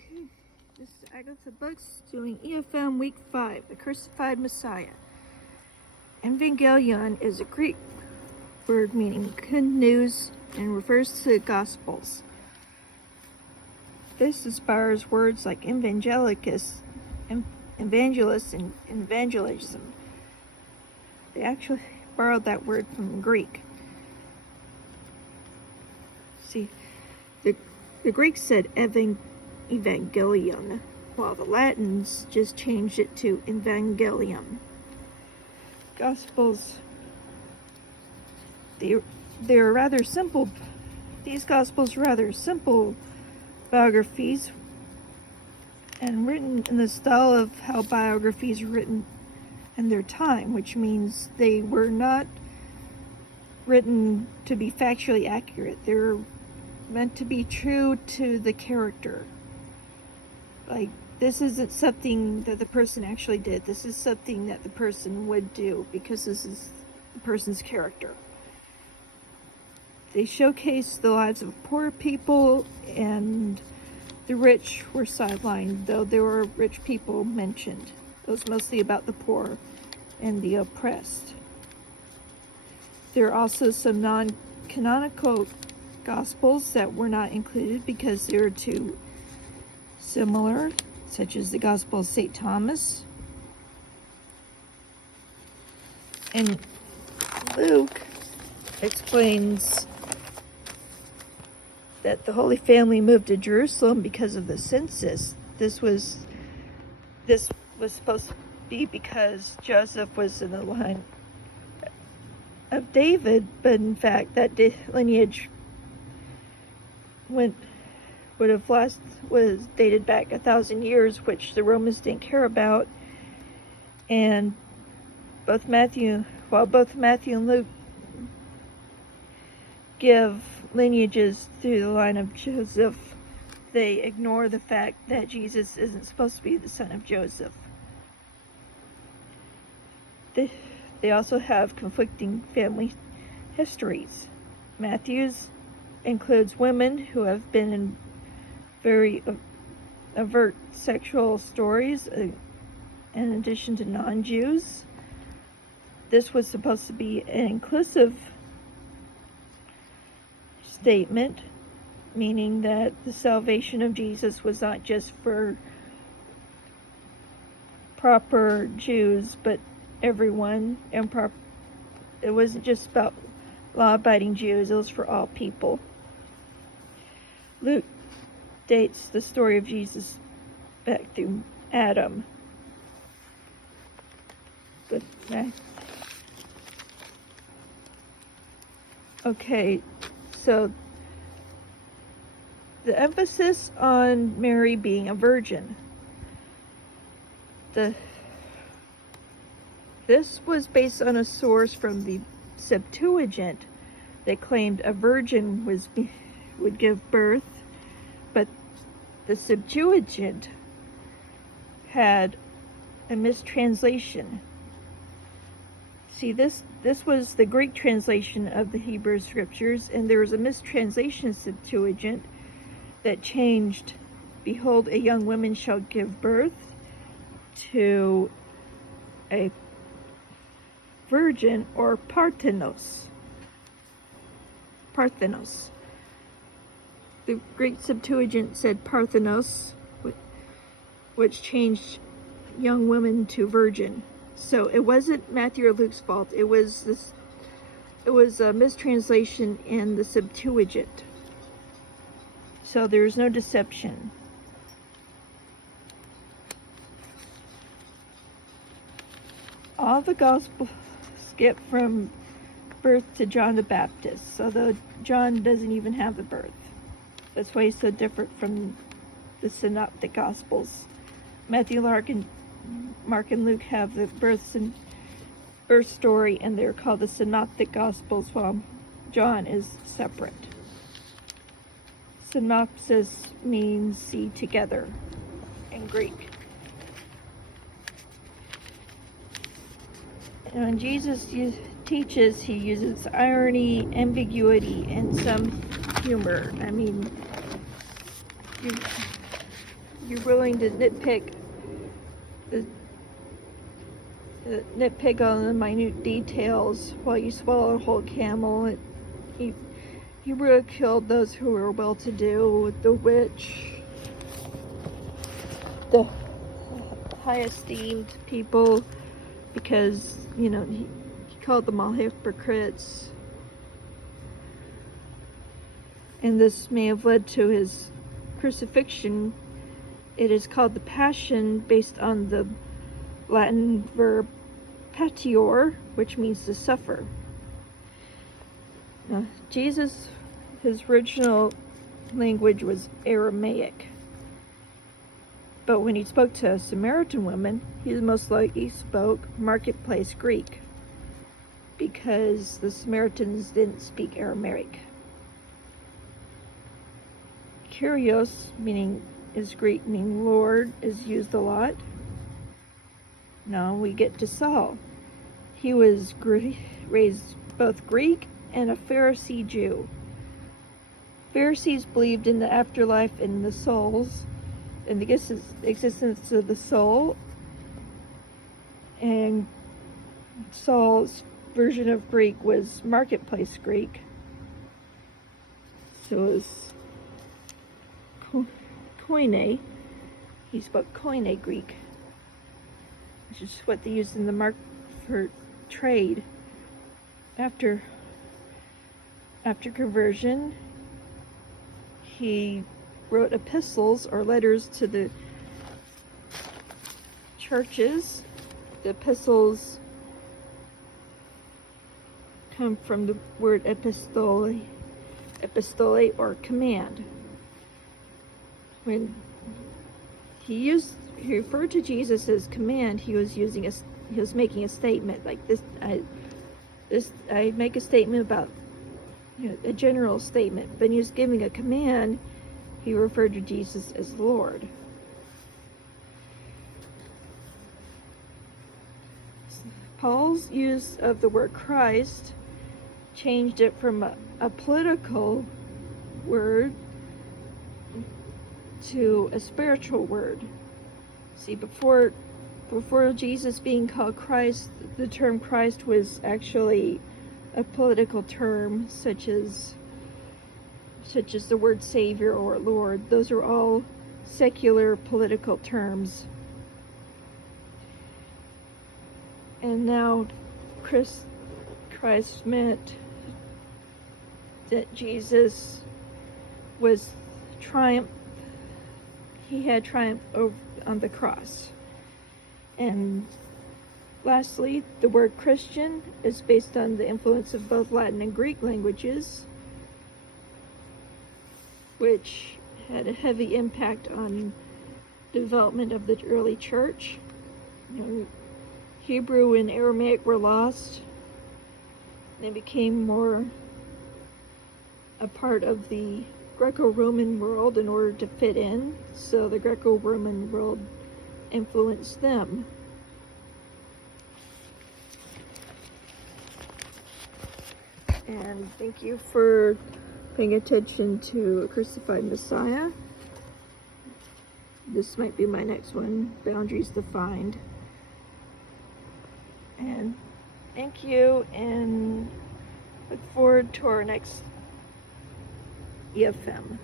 Okay, this is Agatha Books doing EFM Week 5, The Crucified Messiah. Evangelion is a Greek word meaning good news and refers to the Gospels. This inspires words like evangelicus, evangelist, and evangelism. They actually borrowed that word from Greek. See, the Greeks said evangelion, while the Latins just changed it to evangelium. Gospels, they're rather simple. These Gospels are rather simple biographies and written in the style of how biographies are written in their time, which means they were not written to be factually accurate. They're meant to be true to the character. Like, this isn't something that the person actually did. This is something that the person would do because this is the person's character. They showcase the lives of poor people, and the rich were sidelined, though there were rich people mentioned. It was mostly about the poor and the oppressed. There are also some non-canonical Gospels that were not included because they were too similar, such as the Gospel of St. Thomas. And Luke explains that the Holy Family moved to Jerusalem because of the census. This was supposed to be because Joseph was in the line of David, but in fact that lineage was dated back 1,000 years, which the Romans didn't care about. And both Matthew and Luke give lineages through the line of Joseph, they ignore the fact that Jesus isn't supposed to be the son of Joseph. They also have conflicting family histories. Matthew's includes women who have been in very overt sexual stories, in addition to non-Jews. This was supposed to be an inclusive statement, meaning that the salvation of Jesus was not just for proper Jews, but everyone, and it wasn't just about law-abiding Jews, it was for all people. Luke dates the story of Jesus back through Adam. Okay, so the emphasis on Mary being a virgin. This was based on a source from the Septuagint that claimed a virgin would give birth, but the Septuagint had a mistranslation. See, this was the Greek translation of the Hebrew scriptures, and there was a mistranslation Septuagint that changed, "Behold, a young woman shall give birth," to a virgin, or Parthenos. The Greek Septuagint said Parthenos, which changed young woman to virgin. So it wasn't Matthew or Luke's fault. It was a mistranslation in the Septuagint. So there's no deception. All the Gospels skip from birth to John the Baptist, although John doesn't even have the birth. That's why he's so different from the Synoptic Gospels. Matthew, Mark, and Luke have the birth story, and they're called the Synoptic Gospels, while John is separate. Synopsis means see together in Greek. And when Jesus teaches, he uses irony, ambiguity, and some humor. I mean, you're willing to nitpick on the minute details while you swallow a whole camel. He ridiculed those who were well-to-do, the rich, the high-esteemed people, because, he called them all hypocrites. And this may have led to his crucifixion. It is called the Passion, based on the Latin verb patior, which means to suffer. Jesus, his original language was Aramaic. But when he spoke to Samaritan women, he most likely spoke marketplace Greek, because the Samaritans didn't speak Aramaic. Kyrios, is Greek, meaning Lord, is used a lot. Now we get to Saul. He was raised both Greek and a Pharisee Jew. Pharisees believed in the afterlife and the souls, and the existence of the soul. And Saul's version of Greek was marketplace Greek. So it was koine. He spoke koine Greek, which is what they used in the market for trade. After conversion, he wrote epistles or letters to the churches. The epistles come from the word epistole or command. When he referred to Jesus as command, he was making a statement like this. I make a statement about, a general statement, but he was giving a command. He referred to Jesus as Lord. Paul's use of the word Christ changed it from a political word to a spiritual word. See, before Jesus being called Christ, the term Christ was actually a political term, such as the word Savior or Lord. Those are all secular political terms. And now Christ meant that Jesus was he had triumphed on the cross. And lastly, the word Christian is based on the influence of both Latin and Greek languages, which had a heavy impact on the development of the early church. Hebrew and Aramaic were lost. They became more a part of the Greco-Roman world in order to fit in, so the Greco-Roman world influenced them. And thank you for paying attention to a Crucified Messiah. This might be my next one, Boundaries Defined. And thank you, and look forward to our next EFM.